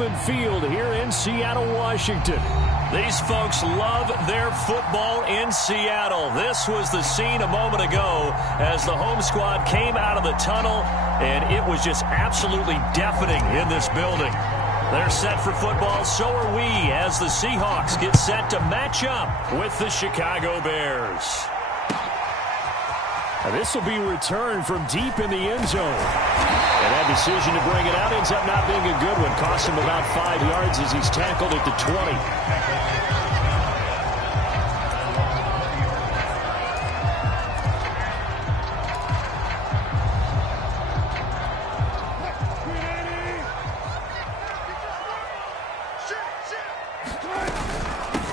Lumen Field here in Seattle, Washington. These folks love their football in Seattle. This was the scene a moment ago as the home squad came out of the tunnel, and it was just absolutely deafening in this building. They're set for football, so are we, as the Seahawks get set to match up with the Chicago Bears. Now this will be returned from deep in the end zone. And that decision to bring it out ends up not being a good one. Cost him about 5 yards as he's tackled at the 20.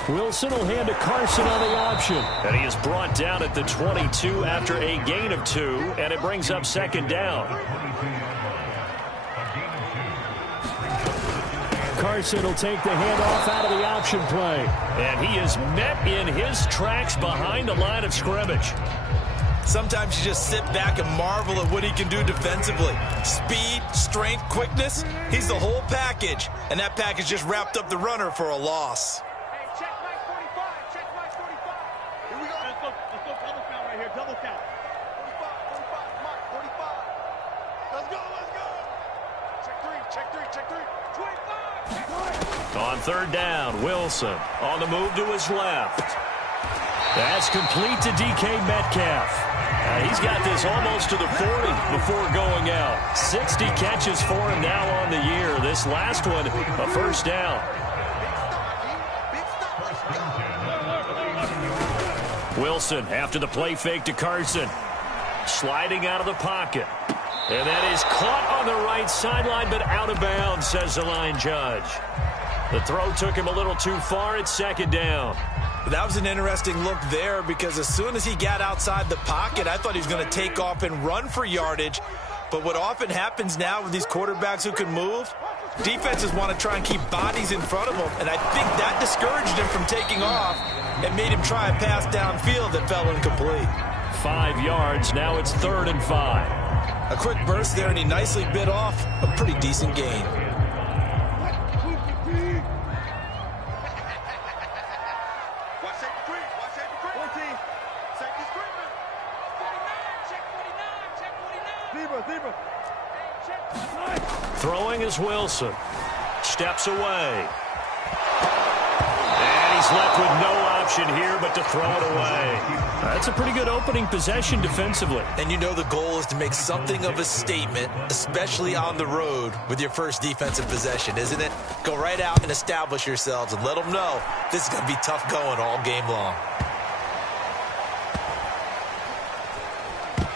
Wilson will hand to Carson on the option. And he is brought down at the 22 after a gain of 2, and it brings up second down. Carson will take the handoff out of the option play. And he is met in his tracks behind the line of scrimmage. Sometimes you just sit back and marvel at what he can do defensively. Speed, strength, quickness. He's the whole package. And that package just wrapped up the runner for a loss. On third down, Wilson on the move to his left. That's complete to DK Metcalf. He's got this almost to the 40 before going out. 60 catches for him now on the year. This last one, a first down. Wilson after the play fake to Carson. Sliding out of the pocket. And that is caught on the right sideline, but out of bounds, says the line judge. The throw took him a little too far. It's second down. That was an interesting look there because as soon as he got outside the pocket, I thought he was going to take off and run for yardage. But what often happens now with these quarterbacks who can move, defenses want to try and keep bodies in front of them. And I think that discouraged him from taking off and made him try a pass downfield that fell incomplete. 5 yards. Now it's 3rd and 5. A quick burst there, and he nicely bit off a pretty decent gain. Throwing is Wilson. Steps away. And he's left with no option here but to throw it away. That's a pretty good opening possession defensively. And you know the goal is to make something of a statement, especially on the road with your first defensive possession, isn't it? Go right out and establish yourselves and let them know this is going to be tough going all game long.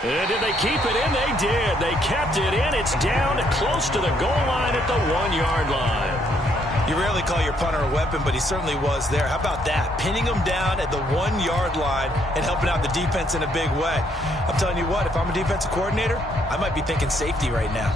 And did they keep it in? They did. They kept it in. It's down close to the goal line at the 1-yard line. You rarely call your punter a weapon, but he certainly was there. How about that? Pinning him down at the 1-yard line and helping out the defense in a big way. I'm telling you what, if I'm a defensive coordinator, I might be thinking safety right now.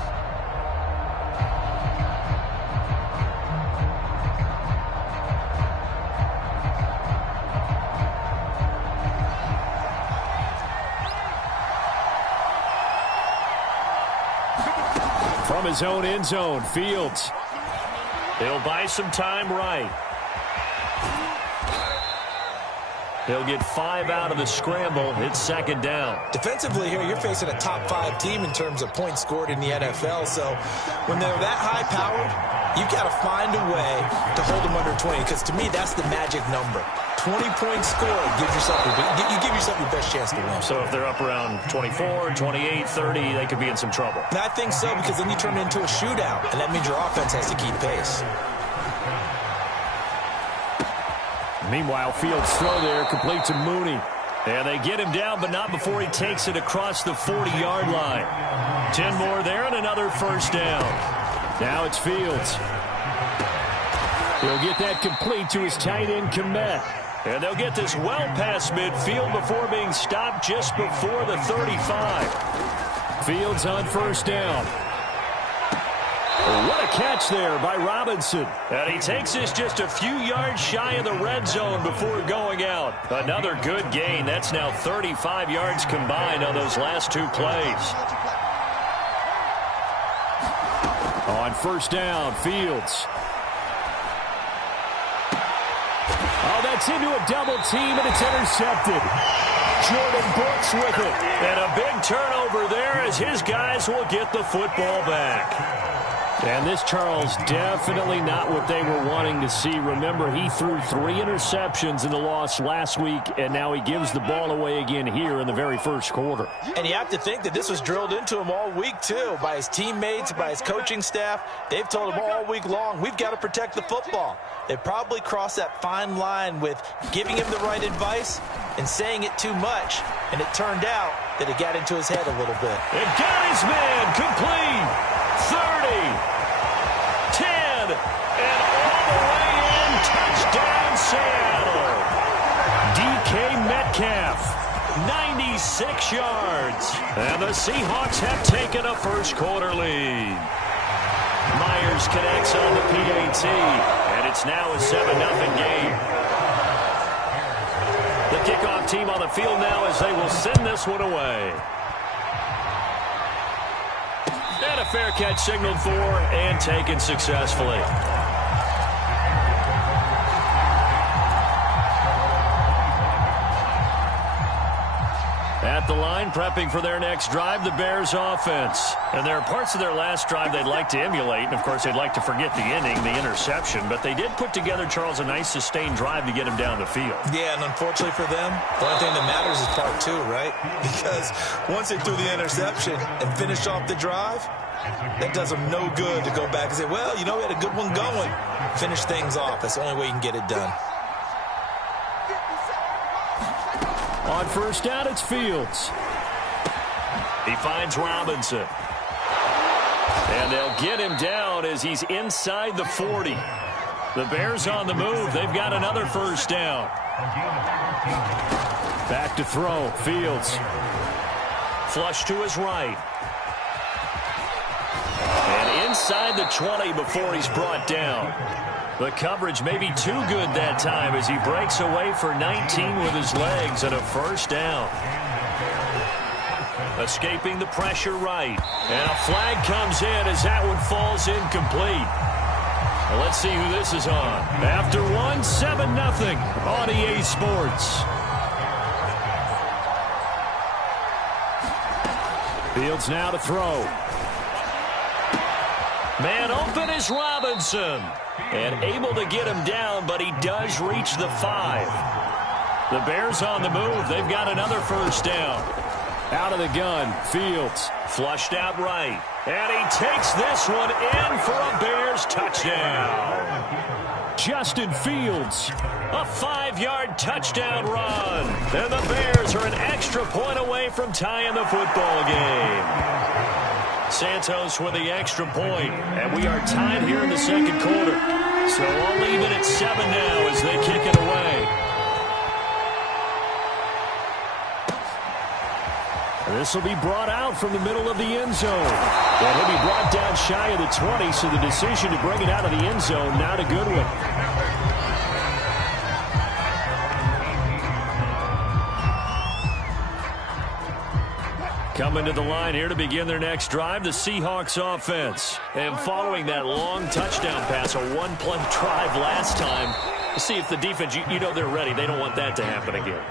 From his own end zone, Fields. He'll buy some time right. He'll get 5 out of the scramble. It's second down. Defensively here, you're facing a top 5 team in terms of points scored in the NFL. So when they're that high-powered, you've got to find a way to hold them under 20. Because to me, that's the magic number. 20 points scored, you give yourself your best chance to win. So if they're up around 24, 28, 30, they could be in some trouble. And I think so, because then you turn it into a shootout, and that means your offense has to keep pace. Meanwhile, Fields' throw there complete to Mooney. And they get him down, but not before he takes it across the 40-yard line. 10 more there and another first down. Now it's Fields. He'll get that complete to his tight end, Kmet. And they'll get this well past midfield before being stopped just before the 35. Fields on first down. What a catch there by Robinson. And he takes this just a few yards shy of the red zone before going out. Another good gain. That's now 35 yards combined on those last 2 plays. On first down. Fields. Oh, that's into a double team, and it's intercepted. Jordan Brooks with it. And a big turnover there as his guys will get the football back. And this, Charles, definitely not what they were wanting to see. Remember, he threw 3 interceptions in the loss last week, and now he gives the ball away again here in the very first quarter. And you have to think that this was drilled into him all week, too, by his teammates, by his coaching staff. They've told him all week long, we've got to protect the football. They probably crossed that fine line with giving him the right advice and saying it too much, and it turned out that it got into his head a little bit. It got his man complete. 30, 10, and all the way in. Touchdown, Seattle. DK Metcalf, 96 yards. And the Seahawks have taken a first quarter lead. Myers connects on the PAT, and it's now a 7-0 game. The kickoff team on the field now as they will send this one away. And a fair catch signaled for and taken successfully. At the line, prepping for their next drive, the Bears offense. And there are parts of their last drive they'd like to emulate. And, of course, they'd like to forget the inning, the interception. But they did put together, Charles, a nice sustained drive to get him down the field. Yeah, and unfortunately for them, the only thing that matters is part 2, right? Because once they threw the interception and finished off the drive, that does them no good to go back and say, well, you know, we had a good one going. Finish things off. That's the only way you can get it done. On first down, it's Fields. He finds Robinson. And they'll get him down as he's inside the 40. The Bears on the move. They've got another first down. Back to throw. Fields. Flush to his right. And inside the 20 before he's brought down. The coverage may be too good that time as he breaks away for 19 with his legs and a first down. Escaping the pressure right. And a flag comes in as that one falls incomplete. Well, let's see who this is on. After 7-0 on EA Sports. Fields now to throw. Man open is Robinson. And able to get him down, but he does reach the 5. The Bears on the move. They've got another first down. Out of the gun, Fields. Flushed out right. And he takes this one in for a Bears touchdown. Justin Fields. A 5-yard touchdown run. And the Bears are an extra point away from tying the football game. Santos with the extra point, and we are tied here in the second quarter. So I'll leave it at 7 now as they kick it away. This will be brought out from the middle of the end zone. And he'll be brought down shy of the 20, so the decision to bring it out of the end zone, not a good one. Coming to the line here to begin their next drive, the Seahawks offense. And following that long touchdown pass, a one-play drive last time, to see if the defense, you know they're ready. They don't want that to happen again.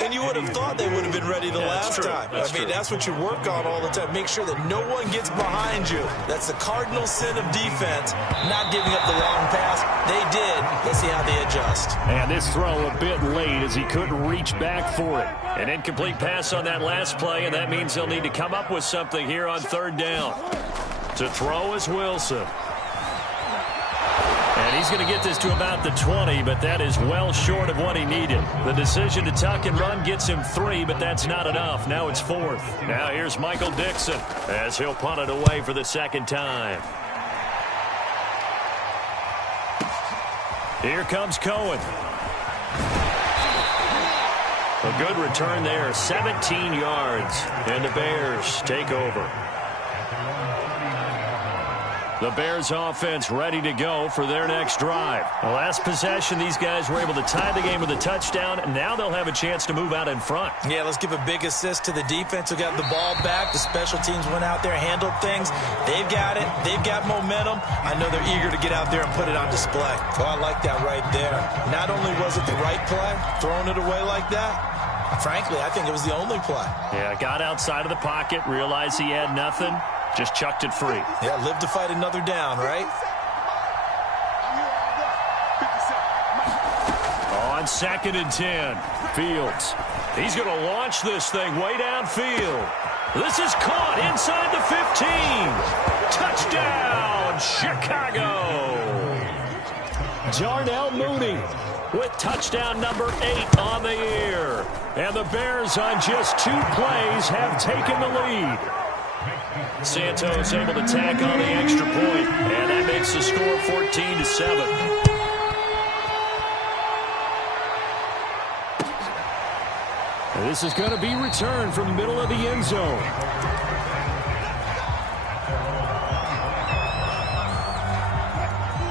And you would have thought they would have been ready the last time. That's what you work on all the time. Make sure that no one gets behind you. That's the cardinal sin of defense, not giving up the long pass. They did. Let's see how they adjust. And this throw a bit late as he couldn't reach back for it. An incomplete pass on that last play, and that means they'll need to come up with something here on third down. To throw is Wilson. And he's going to get this to about the 20, but that is well short of what he needed. The decision to tuck and run gets him 3, but that's not enough. Now it's 4th. Now here's Michael Dixon as he'll punt it away for the second time. Here comes Cohen. A good return there, 17 yards, and the Bears take over. The Bears offense ready to go for their next drive. The last possession, these guys were able to tie the game with a touchdown, and now they'll have a chance to move out in front. Yeah, let's give a big assist to the defense who got the ball back. The special teams went out there, handled things. They've got it. They've got momentum. I know they're eager to get out there and put it on display. Oh, I like that right there. Not only was it the right play, throwing it away like that, frankly, I think it was the only play. Yeah, got outside of the pocket, realized he had nothing. Just chucked it free. Yeah, live to fight another down, right? On 2nd and 10, Fields. He's going to launch this thing way downfield. This is caught inside the 15. Touchdown, Chicago. Darnell Mooney with touchdown number 8 on the year. And the Bears on just 2 plays have taken the lead. Santos able to tack on the extra point, and that makes the score 14-7. This is going to be returned from the middle of the end zone.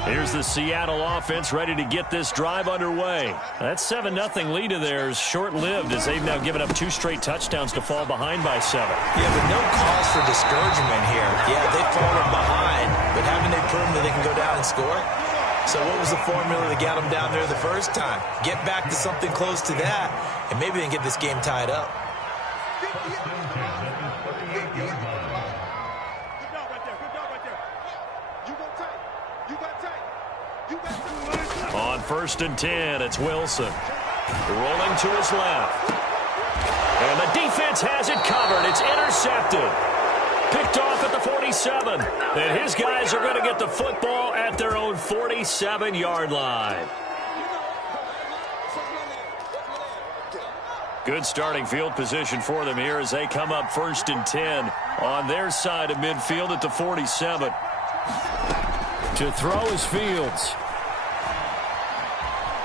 Here's the Seattle offense ready to get this drive underway. That 7-0 lead of theirs short-lived as they've now given up 2 straight touchdowns to fall behind by 7. Yeah, but no cause for discouragement here. Yeah, they've fallen behind, but haven't they proven that they can go down and score? So what was the formula that got them down there the first time? Get back to something close to that, and maybe they can get this game tied up. On 1st and 10, it's Wilson. Rolling to his left. And the defense has it covered. It's intercepted. Picked off at the 47. And his guys are going to get the football at their own 47-yard line. Good starting field position for them here as they come up 1st and 10 on their side of midfield at the 47. To throw is Fields.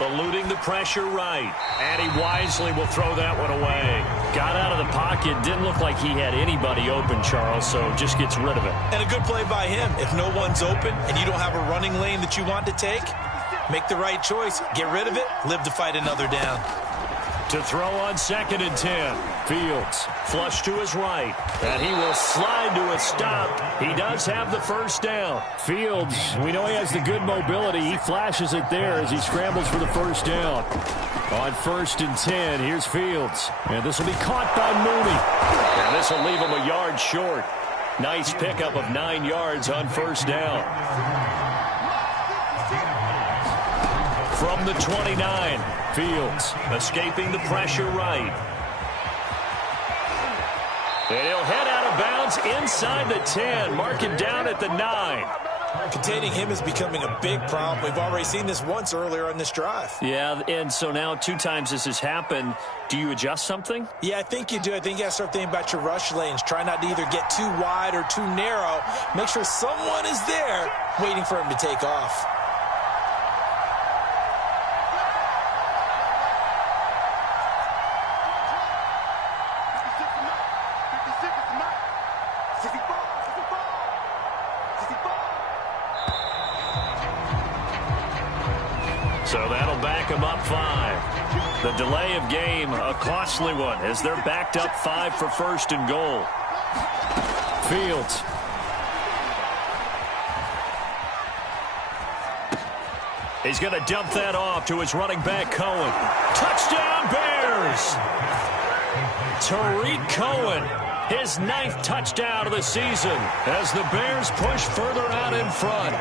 Eluding the pressure right. And he wisely will throw that one away. Got out of the pocket. Didn't look like he had anybody open, Charles, so just gets rid of it. And a good play by him. If no one's open and you don't have a running lane that you want to take, make the right choice. Get rid of it. Live to fight another down. To throw on 2nd and 10. Fields flush to his right. And he will slide to a stop. He does have the first down. Fields, we know he has the good mobility. He flashes it there as he scrambles for the first down. On 1st and 10, here's Fields. And this will be caught by Mooney. And this will leave him a yard short. Nice pickup of 9 yards on first down. From the 29, Fields escaping the pressure right. And he'll head out of bounds inside the 10. Mark it down at the 9. Containing him is becoming a big problem. We've already seen this once earlier on this drive. Yeah, and so now 2 times this has happened. Do you adjust something? Yeah, I think you do. I think you got to start thinking about your rush lanes. Try not to either get too wide or too narrow. Make sure someone is there waiting for him to take off. So that'll back them up 5. The delay of game, a costly one, as they're backed up 5 for 1st and goal. Fields. He's going to dump that off to his running back, Cohen. Touchdown, Bears! Tariq Cohen, his 9th touchdown of the season, as the Bears push further out in front.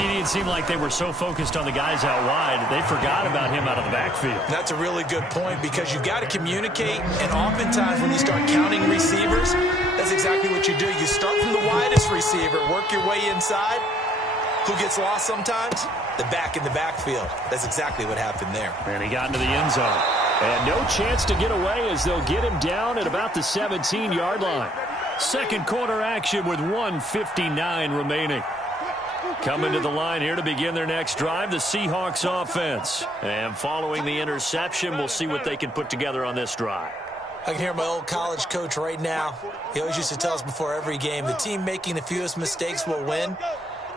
It seemed like they were so focused on the guys out wide, they forgot about him out of the backfield. That's a really good point because you've got to communicate, and oftentimes when you start counting receivers, that's exactly what you do. You start from the widest receiver, work your way inside. Who gets lost sometimes? The back in the backfield. That's exactly what happened there. And he got into the end zone. And no chance to get away as they'll get him down at about the 17-yard line. Second quarter action with 1:59 remaining. Coming to the line here to begin their next drive, the Seahawks offense. And following the interception, we'll see what they can put together on this drive. I can hear my old college coach right now. He always used to tell us before every game, the team making the fewest mistakes will win.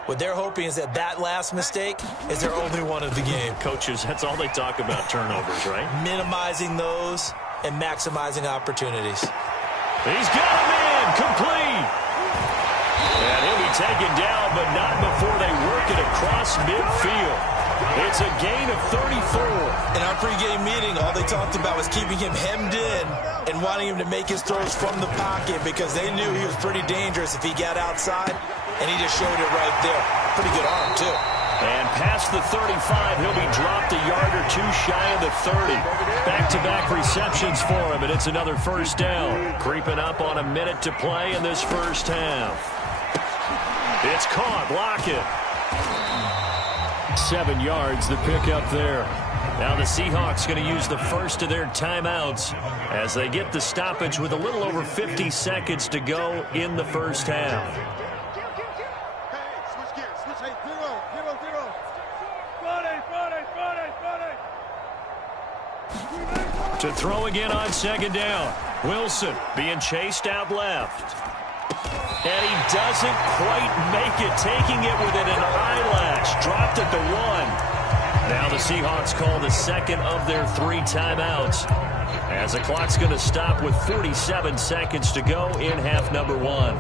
What they're hoping is that last mistake is their only one of the game. Coaches, that's all they talk about, turnovers, right? Minimizing those and maximizing opportunities. He's got him in, complete. And he'll be taken down, but not before they work it across midfield. It's a gain of 34. In our pregame meeting, all they talked about was keeping him hemmed in and wanting him to make his throws from the pocket because they knew he was pretty dangerous if he got outside, and he just showed it right there. Pretty good arm, too. And past the 35, he'll be dropped a yard or two shy of the 30. Back-to-back receptions for him, and it's another first down. Creeping up on a minute to play in this first half. It's caught. Block it. 7 yards, the pickup there. Now the Seahawks going to use the first of their timeouts as they get the stoppage with a little over 50 seconds to go in the first half. To throw again on second down. Wilson being chased out left. And he doesn't quite make it, taking it within an eyelash. Dropped at the 1. Now the Seahawks call the second of their 3 timeouts, as the clock's going to stop with 47 seconds to go in half number 1.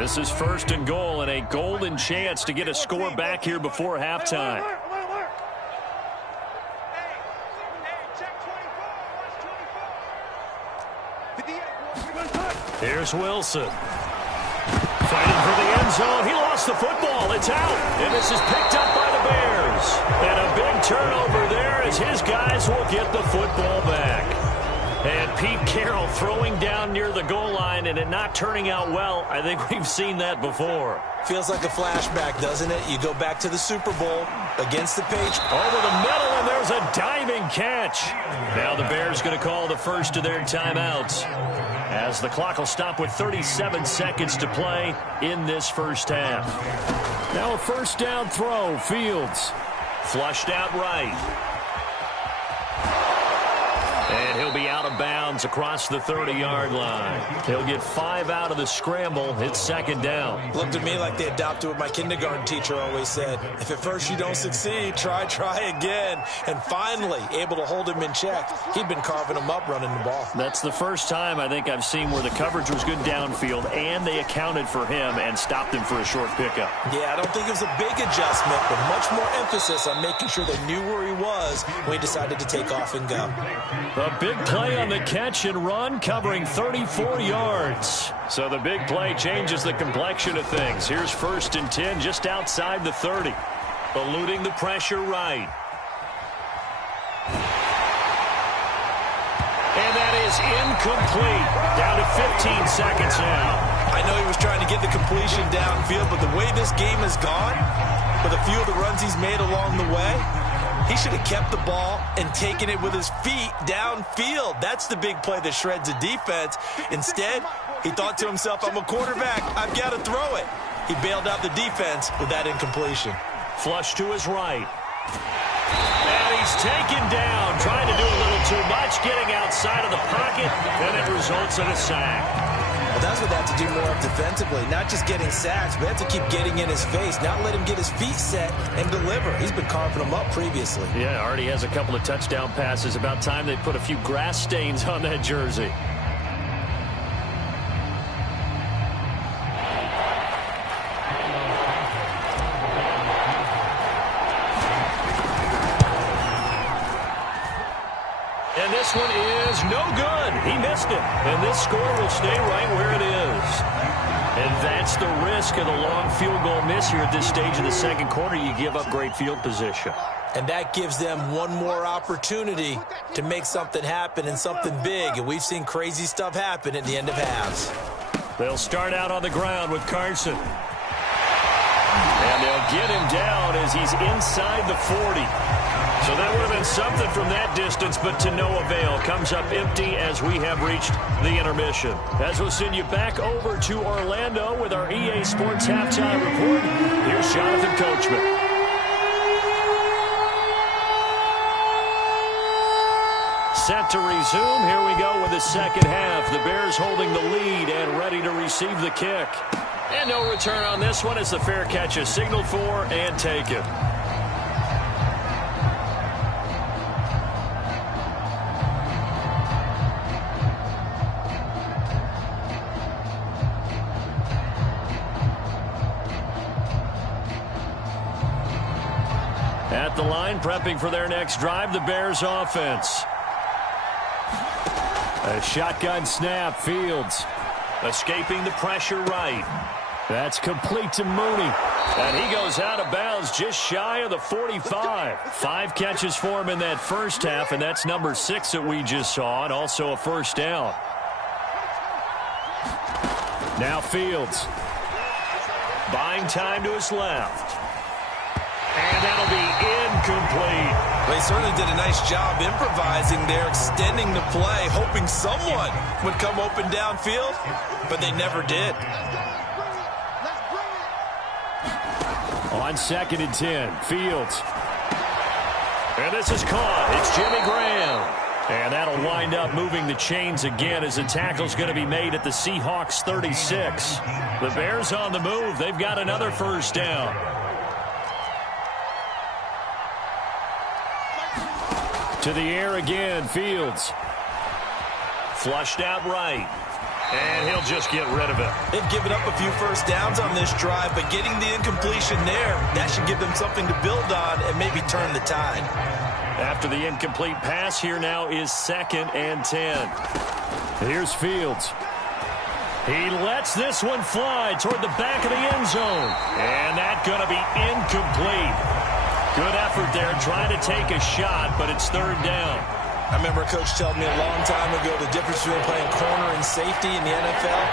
This is first and goal, and a golden chance to get a score back here before halftime. Here's Wilson. Fighting for the end zone. He lost the football. It's out. And this is picked up by the Bears. And a big turnover there as his guys will get the football back. And Pete Carroll throwing down near the goal line and it not turning out well. I think we've seen that before. Feels like a flashback, doesn't it? You go back to the Super Bowl against the Patriots. Over the middle, and there's a diving catch. Now the Bears going to call the first of their timeouts, as the clock will stop with 37 seconds to play in this first half. Now a first down throw. Fields flushed out right. And he'll be out of bounds across the 30-yard line. He'll get 5 out of the scramble. It's second down. Looked to me like they adopted what my kindergarten teacher always said. If at first you don't succeed, try again. And finally, able to hold him in check. He'd been carving him up running the ball. That's the first time I think I've seen where the coverage was good downfield, and they accounted for him and stopped him for a short pickup. Yeah, I don't think it was a big adjustment, but much more emphasis on making sure they knew where he was when he decided to take off and go. A big play on the catch and run, covering 34 yards. So the big play changes the complexion of things. Here's first and 10 just outside the 30. Eluding the pressure right. And that is incomplete. Down to 15 seconds now. I know he was trying to get the completion downfield, but the way this game has gone, with a few of the runs he's made along the way, he should have kept the ball and taken it with his feet downfield. That's the big play that shreds a defense. Instead, he thought to himself, I'm a quarterback. I've got to throw it. He bailed out the defense with that incompletion. Flush to his right. And he's taken down, trying to do a little too much, getting outside of the pocket, and it results in a sack. Well, that's what they have to do more of defensively, not just getting sacks, but they have to keep getting in his face, not let him get his feet set and deliver. He's been carving them up previously. Yeah, already has a couple of touchdown passes. About time they put a few grass stains on that jersey. And this one is no good. He missed it. And this score will stay right where it is. And that's the risk of the long field goal miss here at this stage of the second quarter. You give up great field position. And that gives them one more opportunity to make something happen and something big. And we've seen crazy stuff happen at the end of halves. They'll start out on the ground with Carson. And they'll get him down as he's inside the 40. So that would have been something from that distance, but to no avail. Comes up empty as we have reached the intermission. As we'll send you back over to Orlando with our EA Sports Halftime Report, here's Jonathan Coachman. set to resume. Here we go with the second half. The Bears holding the lead and ready to receive the kick. And no return on this one as the fair catch is signaled for and taken. At the line, prepping for their next drive, the Bears offense. A shotgun snap, Fields. Escaping the pressure right. That's complete to Mooney. And he goes out of bounds just shy of the 45. 5 catches for him in that first half, and that's number 6 that we just saw, and also a first down. Now Fields. Buying time to his left. And that'll be incomplete. Well, he certainly did a nice job improvising there, extending the play, hoping someone would come open downfield, but they never did. On 2nd and 10, Fields. And this is caught. It's Jimmy Graham. And that'll wind up moving the chains again as the tackle's going to be made at the Seahawks 36. The Bears on the move. They've got another first down. To the air again, Fields. Flushed out right. And he'll just get rid of it. They've given up a few first downs on this drive, but getting the incompletion there, that should give them something to build on and maybe turn the tide. After the incomplete pass, here now is 2nd and 10. Here's Fields. He lets this one fly toward the back of the end zone. And that's going to be incomplete. Good effort there, trying to take a shot, but it's 3rd down. I remember a coach telling me a long time ago the difference between playing corner and safety in the NFL.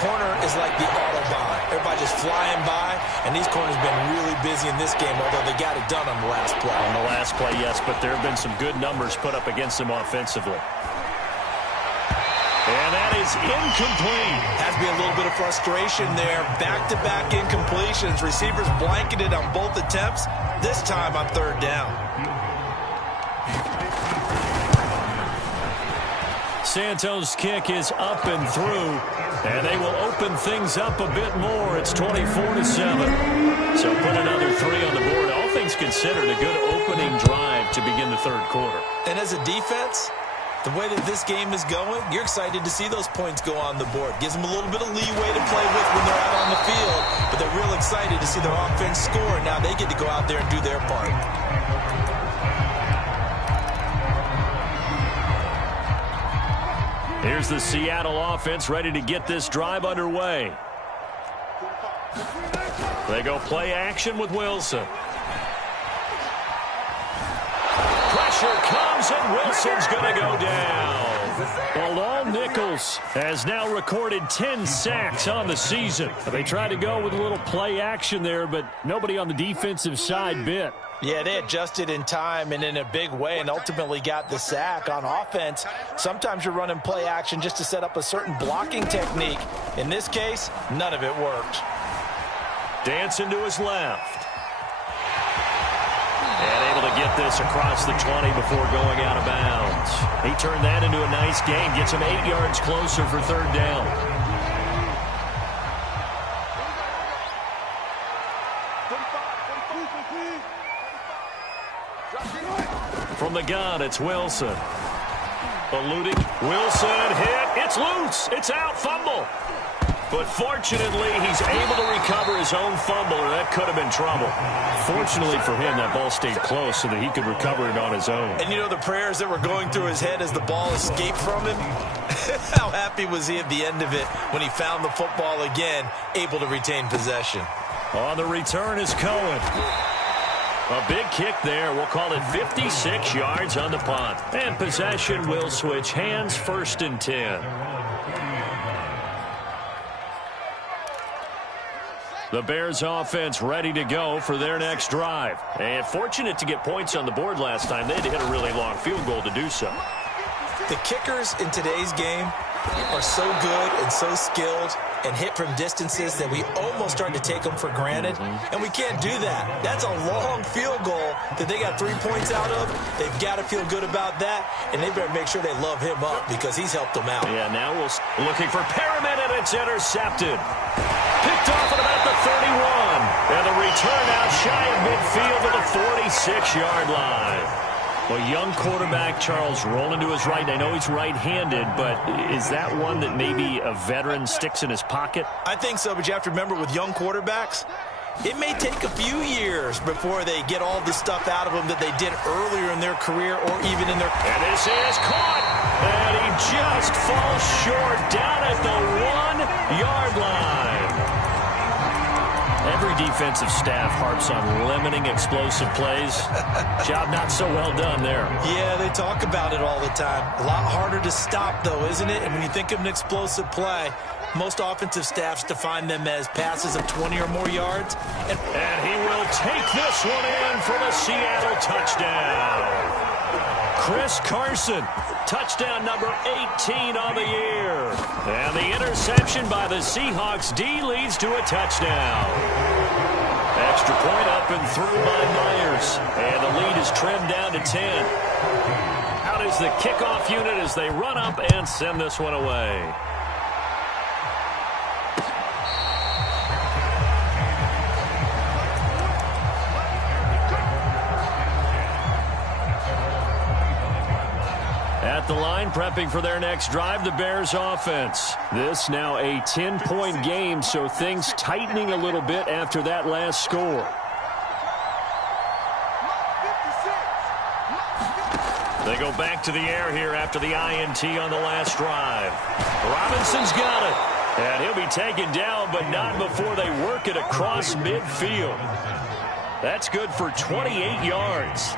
Corner is like the Autobahn. Everybody just flying by, and these corners have been really busy in this game, although they got it done on the last play. On the last play, yes, but there have been some good numbers put up against them offensively. And that is incomplete. Has to be a little bit of frustration there. Back-to-back incompletions. Receivers blanketed on both attempts, this time on 3rd down. Santos' kick is up and through, and they will open things up a bit more. It's 24-7. So put another 3 on the board. All things considered, a good opening drive to begin the 3rd quarter. And as a defense, the way that this game is going, you're excited to see those points go on the board. Gives them a little bit of leeway to play with when they're out on the field, but they're real excited to see their offense score. Now they get to go out there and do their part. Here's the Seattle offense ready to get this drive underway. They go play action with Wilson. Pressure comes, and Wilson's going to go down. Bilal Nichols has now recorded 10 sacks on the season. They tried to go with a little play action there, but nobody on the defensive side bit. Yeah, they adjusted in time and in a big way and ultimately got the sack. On offense, sometimes you're running play action just to set up a certain blocking technique. In this case, none of it worked. Dancing to his left. And able to get this across the 20 before going out of bounds. He turned that into a nice gain, gets him 8 yards closer for 3rd down. From the gun, it's Wilson. Eluding. Wilson hit. It's loose. It's out. Fumble. But fortunately, he's able to recover his own fumble, or that could have been trouble. Fortunately for him, that ball stayed close so that he could recover it on his own. And you know the prayers that were going through his head as the ball escaped from him? How happy was he at the end of it when he found the football again, able to retain possession? On the return is Cohen. A big kick there. We'll call it 56 yards on the punt. And possession will switch hands, 1st and 10. The Bears offense ready to go for their next drive. And fortunate to get points on the board last time. They had to hit a really long field goal to do so. The kickers in today's game are so good and so skilled and hit from distances that we almost start to take them for granted, and we can't do that. That's a long field goal that they got 3 points out of. They've got to feel good about that, and they better make sure they love him up because he's helped them out. Yeah, now we're looking for Perriman, and it's intercepted. Picked off at about the 31, and the return out shy of midfield to the 46-yard line. Well, young quarterback Charles rolling to his right. I know he's right-handed, but is that one that maybe a veteran sticks in his pocket? I think so, but you have to remember with young quarterbacks, it may take a few years before they get all the stuff out of them that they did earlier in their career or even in their... And this is caught, and he just falls short down at the 1-yard line. Every defensive staff harps on limiting explosive plays. Job not so well done there. Yeah, they talk about it all the time. A lot harder to stop, though, isn't it? And when you think of an explosive play, most offensive staffs define them as passes of 20 or more yards. And he will take this one in for the Seattle touchdown. Chris Carson, touchdown number 18 on the year. And the interception by the Seahawks D leads to a touchdown. Extra point up and through by Myers. And the lead is trimmed down to 10. Out is the kickoff unit as they run up and send this one away. At the line, prepping for their next drive, the Bears offense. This now a 10-point game, so things tightening a little bit after that last score. They go back to the air here after the INT on the last drive. Robinson's got it, and he'll be taken down, but not before they work it across midfield. That's good for 28 yards.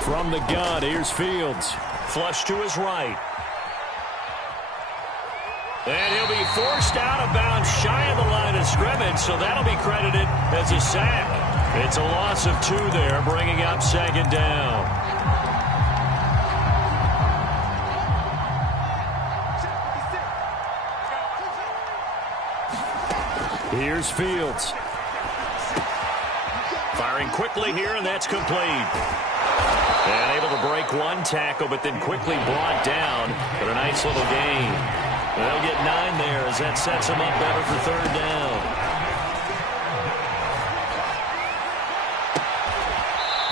From the gun, here's Fields. Flush to his right. And he'll be forced out of bounds shy of the line of scrimmage, so that'll be credited as a sack. It's a loss of 2 there, bringing up second down. Here's Fields. Firing quickly here, and that's complete. And able to break one tackle, but then quickly brought down. But a nice little gain. They'll get 9 there as that sets them up better for third down.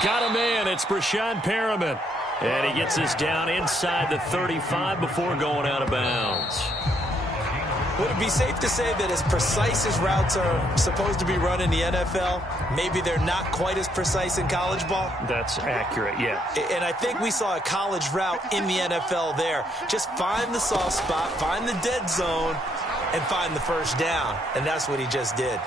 Got a man. It's Brashad Perriman. And he gets this down inside the 35 before going out of bounds. Would it be safe to say that as precise as routes are supposed to be run in the NFL, maybe they're not quite as precise in college ball? That's accurate, yeah. And I think we saw a college route in the NFL there. Just find the soft spot, find the dead zone, and find the first down. And that's what he just did.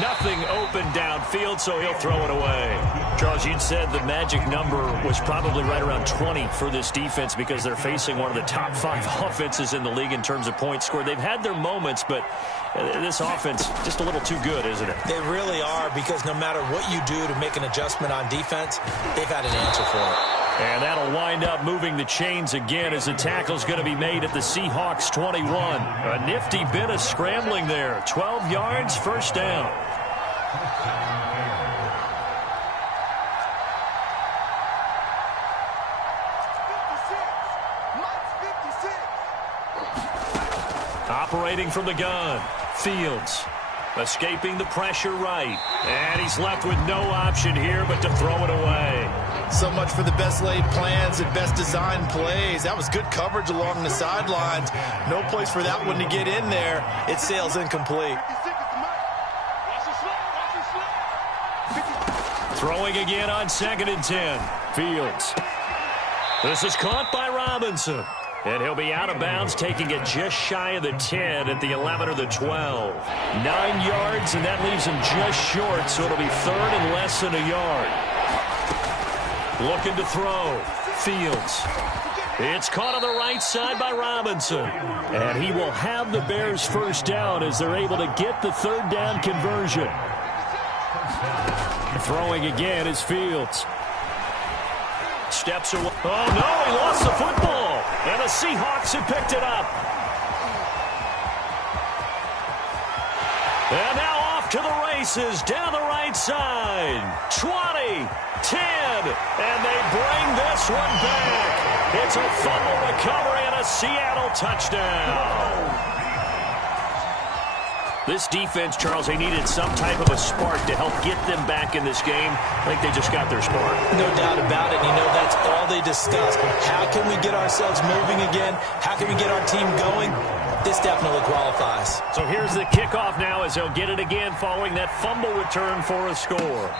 Nothing open downfield, so he'll throw it away. Charles, you'd said the magic number was probably right around 20 for this defense because they're facing one of the top 5 offenses in the league in terms of points scored. They've had their moments, but this offense just a little too good, isn't it? They really are, because no matter what you do to make an adjustment on defense, they've had an answer for it. And that'll wind up moving the chains again as the tackle's going to be made at the Seahawks 21. A nifty bit of scrambling there. 12 yards, first down. Operating from the gun, Fields. Escaping the pressure right. And he's left with no option here but to throw it away. So much for the best laid plans and best designed plays. That was good coverage along the sidelines. No place for that one to get in there. It sails incomplete. Throwing again on 2nd and 10. Fields. This is caught by Robinson. And he'll be out of bounds, taking it just shy of the 10 at the 11 or the 12. 9 yards, and that leaves him just short, so it'll be 3rd and less than a yard. Looking to throw. Fields. It's caught on the right side by Robinson. And he will have the Bears first down as they're able to get the 3rd down conversion. Throwing again is Fields. steps away. Oh, no, he lost the football. And the Seahawks have picked it up. And now off to the races down the right side. 20, 10, and they bring this one back. It's a fumble recovery and a Seattle touchdown. This defense, Charles, they needed some type of a spark to help get them back in this game. I think they just got their spark. No doubt about it. You know, that's all they discussed. How can we get ourselves moving again? How can we get our team going? This definitely qualifies. So here's the kickoff now as they'll get it again following that fumble return for a score.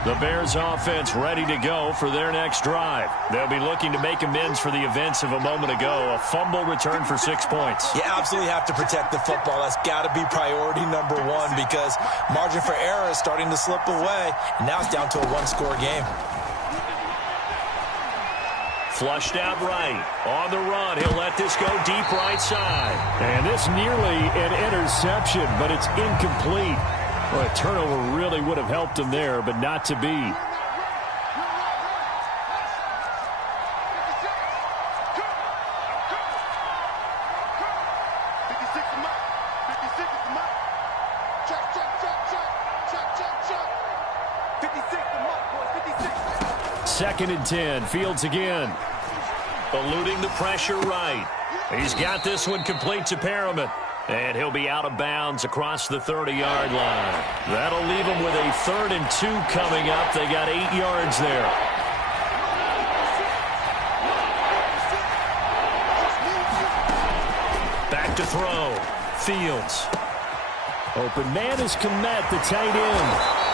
The Bears offense ready to go for their next drive. They'll be looking to make amends for the events of a moment ago. A fumble return for 6 points. You absolutely have to protect the football. That's got to be priority number one because margin for error is starting to slip away. And now it's down to a one-score game. Flushed out right. On the run, he'll let this go deep right side. And this nearly an interception, but it's incomplete. Well, a turnover really would have helped him there, but not to be. Second and 10, Fields again. Eluding the pressure right. He's got this one complete to Perriman. And he'll be out of bounds across the 30-yard line. That'll leave him with a 3rd and 2 coming up. They got 8 yards there. Back to throw. Fields. Open man is Kmet, the tight end.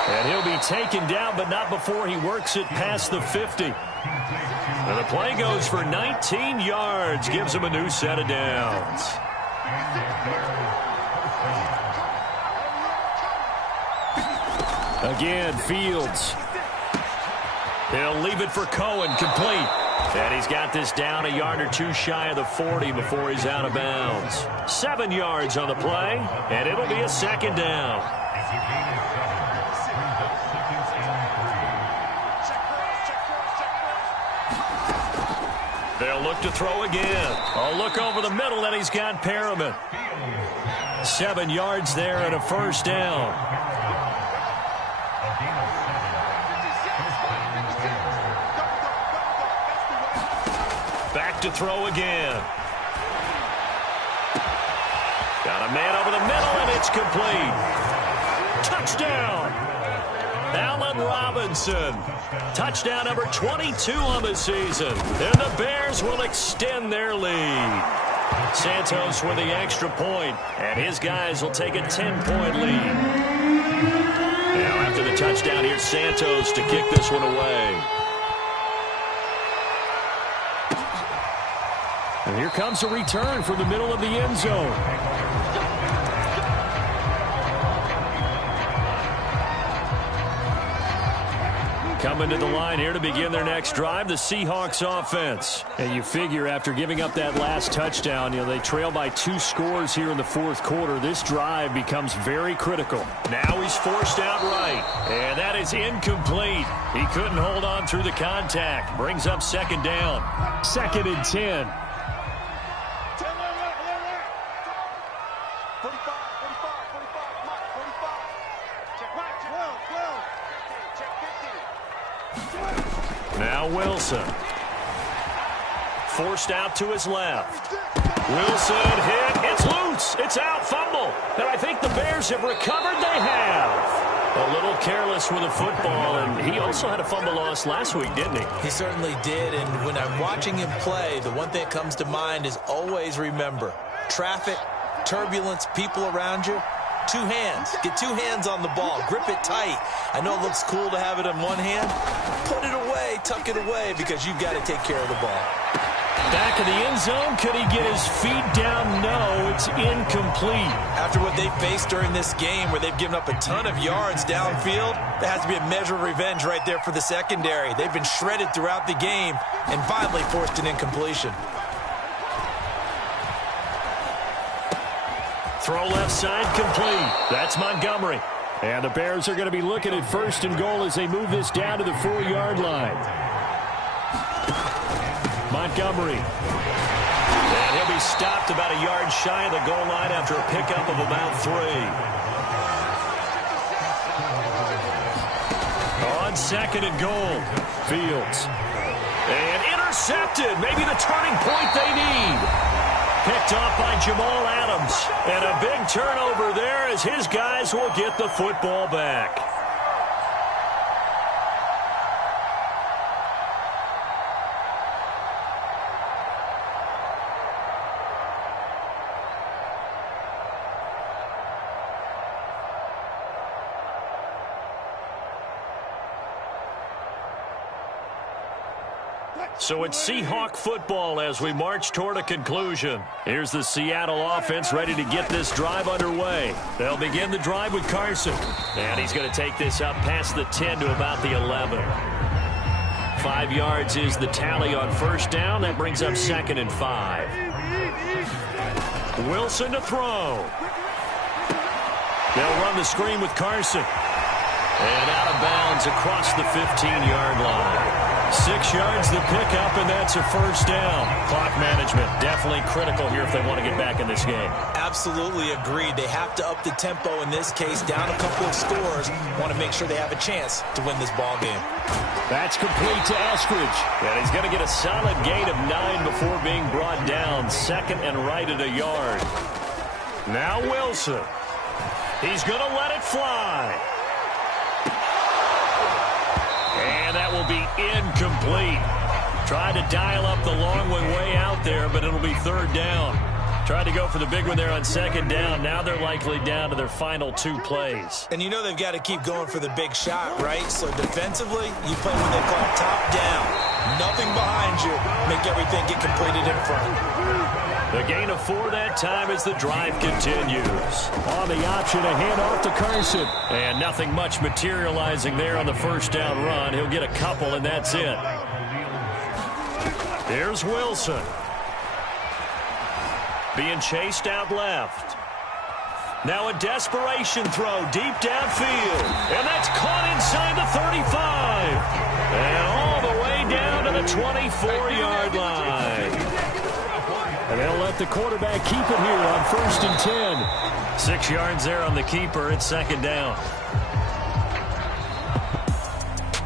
And he'll be taken down, but not before he works it past the 50. And the play goes for 19 yards. Gives him a new set of downs. Again, Fields. He'll leave it for Cohen, complete. And he's got this down a yard or two shy of the 40 before he's out of bounds. 7 yards on the play, and it'll be a second down. They'll look to throw again. A look over the middle, and he's got Perriman. 7 yards there and a first down. Back to throw again. Got a man over the middle, and it's complete. Touchdown. Allen Robinson. Touchdown number 22 on the season. And the Bears will extend their lead. Santos with the extra point, and his guys will take a 10-point lead. Now after the touchdown, here's Santos to kick this one away. And here comes a return from the middle of the end zone. Coming to the line here to begin their next drive, the Seahawks offense. And you figure after giving up that last touchdown, they trail by 2 scores here in the fourth quarter. This drive becomes very critical. Now he's forced out right, and that is incomplete. He couldn't hold on through the contact. Brings up second down. 2nd and 10. Now Wilson. Forced out to his left. Wilson hit. It's loose. It's out. Fumble. And I think the Bears have recovered. They have. A little careless with the football, and he also had a fumble loss last week, didn't he? He certainly did, and when I'm watching him play, the one thing that comes to mind is always remember, traffic, turbulence, people around you, 2 hands. Get 2 hands on the ball. Grip it tight. I know it looks cool to have it in one hand. Put it away, tuck it away, because you've got to take care of the ball. Back of the end zone. Could he get his feet down? No, it's incomplete. After what they faced during this game where they've given up a ton of yards downfield, there has to be a measure of revenge right there for the secondary. They've been shredded throughout the game and finally forced an incompletion. Throw left side complete. That's Montgomery. And the Bears are going to be looking at 1st and goal as they move this down to the 4-yard line. Montgomery. And he'll be stopped about a yard shy of the goal line after a pickup of about 3. On 2nd and goal, Fields. And intercepted. Maybe the turning point they need. Picked off by Jamal Adams. And a big turnover there as his guys will get the football back. So it's Seahawk football as we march toward a conclusion. Here's the Seattle offense ready to get this drive underway. They'll begin the drive with Carson. And he's going to take this up past the 10 to about the 11. 5 yards is the tally on 1st down. That brings up 2nd and 5. Wilson to throw. They'll run the screen with Carson. And out of bounds across the 15-yard line. 6 yards the pickup, and that's a 1st down. Clock management definitely critical here if they want to get back in this game. Absolutely agreed. They have to up the tempo in this case, down a couple of scores. Want to make sure they have a chance to win this ball game. That's complete to Eskridge. And he's going to get a solid gain of 9 before being brought down. 2nd and right at a yard. Now Wilson. He's going to let it fly. And that will be incomplete. Tried to dial up the long one way out there, but it'll be 3rd down. Tried to go for the big one there on 2nd down. Now they're likely down to their final 2 plays. And you know they've got to keep going for the big shot, right? So defensively, you play what they call top down. Nothing behind you. Make everything get completed in front. The gain of 4 that time as the drive continues. On the option, a handoff to Carson. And nothing much materializing there on the 1st down run. He'll get a couple, and that's it. Here's Wilson. Being chased out left. Now a desperation throw deep downfield. And that's caught inside the 35. And all the way down to the 24-yard line. And they'll let the quarterback keep it here on 1st and 10. 6 yards there on the keeper. It's 2nd down.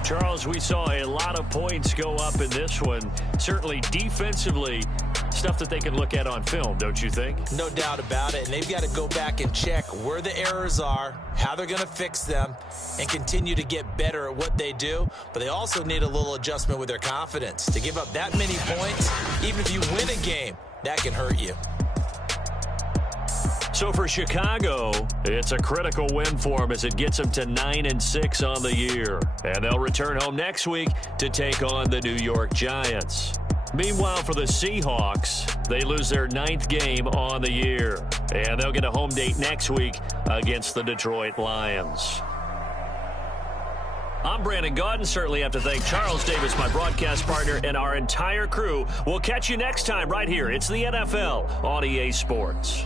Charles, we saw a lot of points go up in this one. Certainly defensively, stuff that they can look at on film, don't you think? No doubt about it. And they've got to go back and check where the errors are, how they're going to fix them, and continue to get better at what they do. But they also need a little adjustment with their confidence. To give up that many points, even if you win a game, that can hurt you. So for Chicago, it's a critical win for them as it gets them to 9-6 on the year. And they'll return home next week to take on the New York Giants. Meanwhile, for the Seahawks, they lose their 9th game on the year. And they'll get a home date next week against the Detroit Lions. I'm Brandon Gaudin. Certainly have to thank Charles Davis, my broadcast partner, and our entire crew. We'll catch you next time right here. It's the NFL on EA Sports.